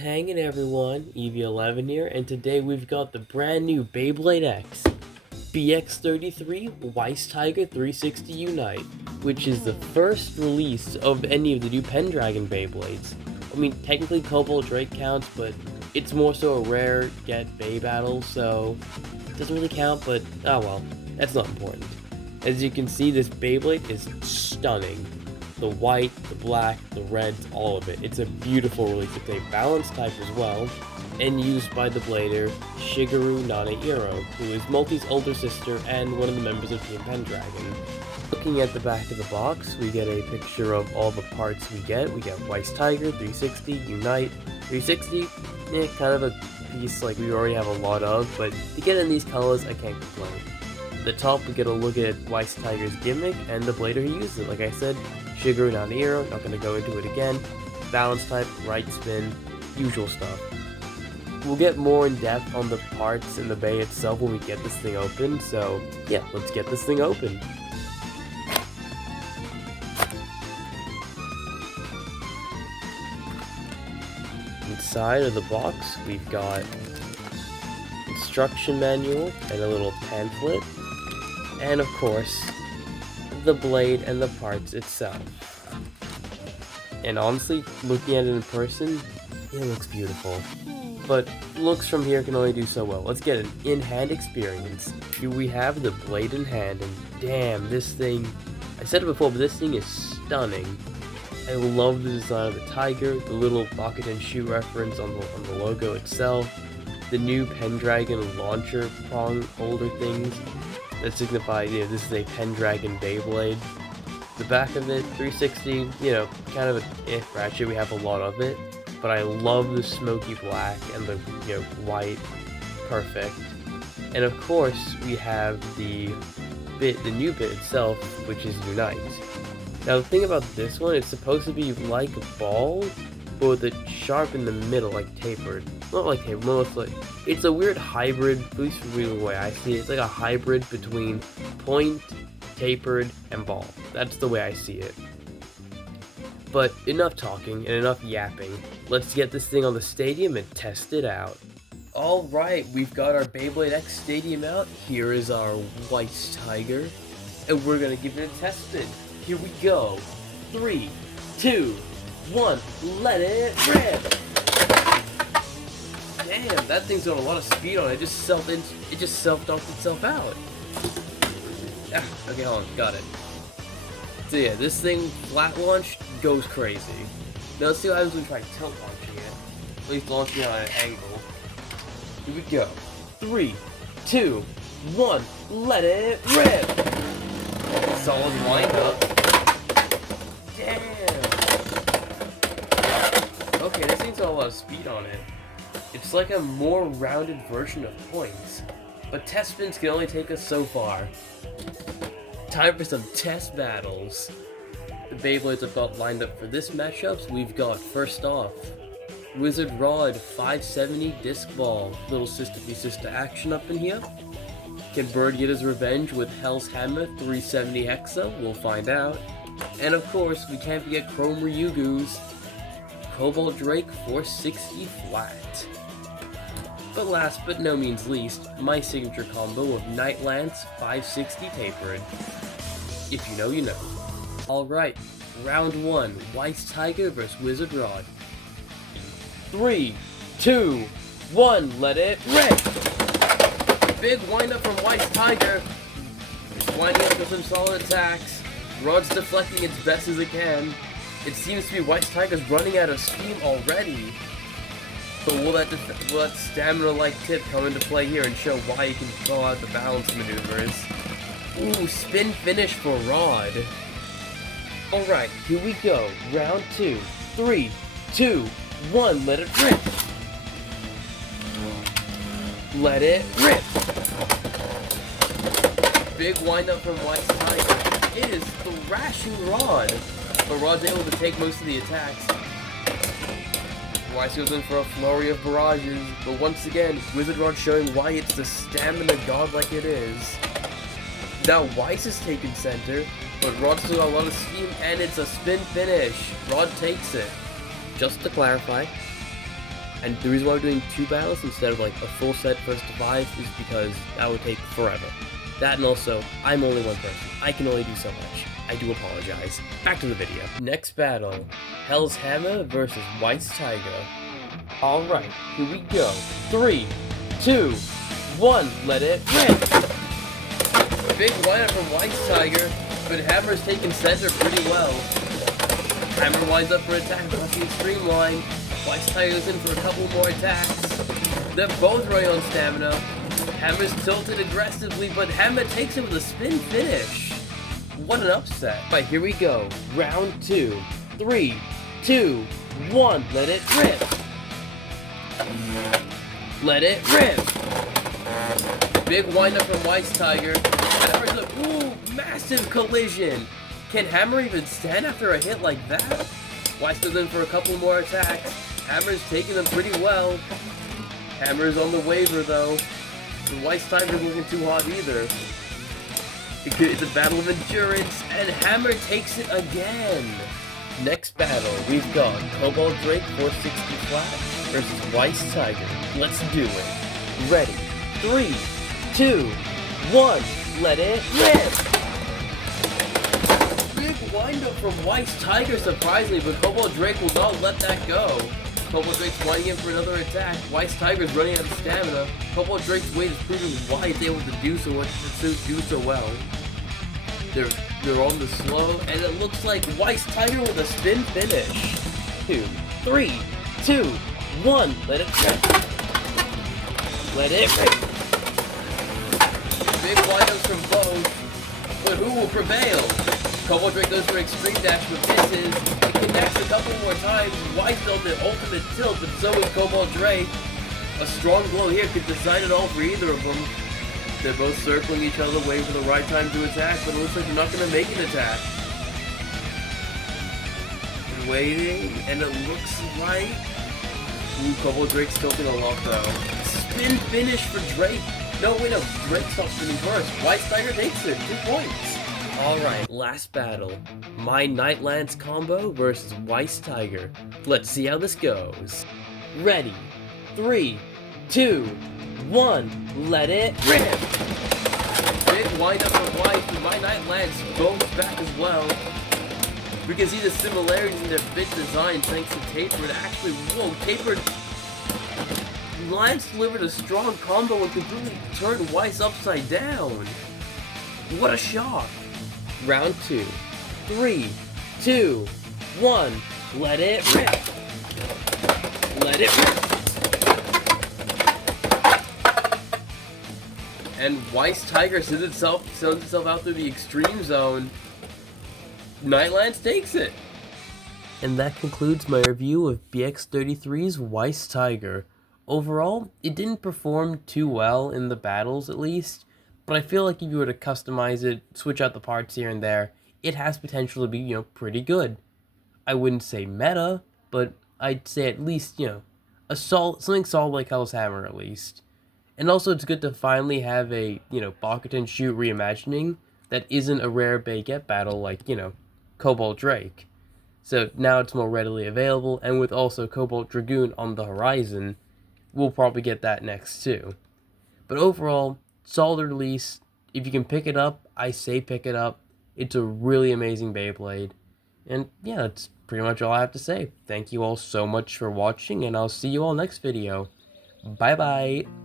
Hanging everyone, EV11 here, and today we've got the brand new Beyblade X BX-33 WEISSTIGER 360 Unite, which is the first release of any of the new Pendragon Beyblades. I mean, technically Cobalt Drake counts, but it's more so a rare get Bay battle, so it doesn't really count, but oh well, that's not important. As you can see, this Beyblade is stunning. The white, the black, the reds, all of it. It's a beautiful release. It's a balanced type as well, and used by the blader Shigeru Nanairo, who is Multi's older sister and one of the members of Team Pendragon. Looking at the back of the box, we get a picture of all the parts we get. We get WEISSTIGER 360, Unite 360, kind of a piece like we already have a lot of, but to get in these colors, I can't complain. At the top, we get a look at WEISSTIGER's gimmick and the blader who uses it. Like I said, Shigeru Nanairo, not going to go into it again. Balance type, right spin, usual stuff. We'll get more in depth on the parts and the bay itself when we get this thing open, so yeah, let's get this thing open. Inside of the box, we've got instruction manual and a little pamphlet, and of course, the blade and the parts itself. And honestly, looking at it in person, it looks beautiful. But looks from here can only do so well. Let's get an in-hand experience. Here we have the blade in hand, and damn, this thing, I said it before, but this thing is stunning. I love the design of the tiger, the little Bakugan shoe reference on the logo itself, the new Pendragon launcher prong holder things that signify, this is a Pendragon Beyblade. The back of it, 360, kind of a ratchet, we have a lot of it, but I love the smoky black and the, white, perfect. And of course, we have the new bit itself, which is Unite. Now the thing about this one, it's supposed to be like a ball, but with it sharp in the middle, like tapered. Not like tapered, more like, it's a weird hybrid, at least from the way I see it. It's like a hybrid between point, tapered, and ball. That's the way I see it. But enough talking and enough yapping. Let's get this thing on the stadium and test it out. Alright, we've got our Beyblade X Stadium out. Here is our WEISSTIGER, and we're gonna give it a test spin. Here we go. 3, 2, 1, let it rip! Damn, that thing's got a lot of speed on it. It just self-dumped itself out. Ah, okay, hold on, got it. So yeah, this thing flat launched goes crazy. Now let's see what happens when we try tilt launching it. At least launching it on an angle. Here we go. 3, 2, 1, let it rip! Solid windup. Damn! Okay, this thing's got a lot of speed on it. It's like a more rounded version of points, but test spins can only take us so far. Time for some test battles. The Beyblades I've got lined up for this matchup, we've got, first off, Wizard Rod 570 Disc Ball. Little sister v sister action up in here. Can Bird get his revenge with Hell's Hammer 370 Hexa? We'll find out. And of course, we can't forget Chrome Ryugu's Cobalt Drake 460 Flat. But last but no means least, my signature combo of Night Lance 560 Tapered. If you know, you know. Alright, round 1, WEISSTIGER vs Wizard Rod. 3, 2, 1, let it rip! Big windup from WEISSTIGER. It's winding up with some solid attacks. Rod's deflecting as best as it can. It seems to be WEISSTIGER's running out of steam already. But will that stamina-like tip come into play here and show why you can pull out the balance maneuvers? Ooh, spin finish for Rod. Alright, here we go. Round 2. 3, 2, 1, let it rip! Let it rip! Big windup from WEISSTIGER. It is thrashing Rod, but Rod's able to take most of the attacks. Weiss goes in for a flurry of barrages, but once again, Wizard Rod showing why it's the stamina god like it is. Now Weiss is taking center, but Rod's still got a lot of steam, and it's a spin finish. Rod takes it. Just to clarify, And the reason why we're doing 2 battles instead of like a full set first to 5 is because that would take forever. That, and also, I'm only one person. I can only do so much. I do apologize. Back to the video. Next battle, Hell's Hammer versus WEISSTIGER. Alright, here we go. 3, 2, 1, let it rip! Big lineup from WEISSTIGER, but Hammer's taking center pretty well. Hammer winds up for an attack, blocking streamline. WEISSTIGER's in for a couple more attacks. They're both running on stamina. Hammer's tilted aggressively, but Hammer takes it with a spin finish. What an upset. Alright, here we go. Round 2. 3, 2, 1, let it rip! Let it rip! Big windup from WEISSTIGER. Hammer's like, ooh, massive collision! Can Hammer even stand after a hit like that? WEISSTIGER's in for a couple more attacks. Hammer's taking them pretty well. Hammer's on the waiver though. The WEISSTIGER's looking too hot either. It's a battle of endurance, and Hammer takes it again. Next battle, we've got Cobalt Drake 460 flat versus WEISSTIGER. Let's do it. Ready? 3, 2, 1, let it rip! Big windup from WEISSTIGER surprisingly, but Cobalt Drake will not let that go. Cobalt Drake's winding in for another attack. WEISSTIGER's running out of stamina. Cobalt Drake's weight is proving why he's able to do so well. They're on the slow, and it looks like WEISSTIGER with a spin finish. 2, 3, 2, 1, let it rip. Let it rip. Big windups from both, but who will prevail? Cobalt Drake goes for an extreme dash but misses. It connects a couple more times. WEISSTIGER on the ultimate tilt, but so is Cobalt Drake. A strong blow here could decide it all for either of them. They're both circling each other, waiting for the right time to attack, but it looks like they're not going to make an attack. They're waiting, and it looks like... Ooh, Cobalt Drake's tilting a lot though. Spin finish for Drake. No, wait, no. Drake stops spinning first. WEISSTIGER takes it. 2 points. Alright, last battle. My Night Lance combo versus WEISSTIGER. Let's see how this goes. Ready. 3, 2, 1, let it rip! Big windup from Weiss, and My Night Lance goes back as well. We can see the similarities in their bit design thanks to Tapered. Actually, whoa, Tapered... Lance delivered a strong combo and completely turned Weiss upside down. What a shock! Round 2. 3, 2, 1, let it rip! Let it rip! And WEISSTIGER sends itself out through the extreme zone. Night Lance takes it! And that concludes my review of BX-33's WEISSTIGER. Overall, it didn't perform too well in the battles at least, but I feel like if you were to customize it, switch out the parts here and there, it has potential to be, pretty good. I wouldn't say meta, but I'd say at least, something solid like Hell's Hammer at least. And also it's good to finally have a, Bakugan Shoot reimagining that isn't a rare Baguette battle like, Cobalt Drake. So now it's more readily available, and with also Cobalt Dragoon on the horizon, we'll probably get that next too. But overall, solid release. If you can pick it up, I say pick it up. It's a really amazing Beyblade. And yeah, that's pretty much all I have to say. Thank you all so much for watching, and I'll see you all next video. Bye bye!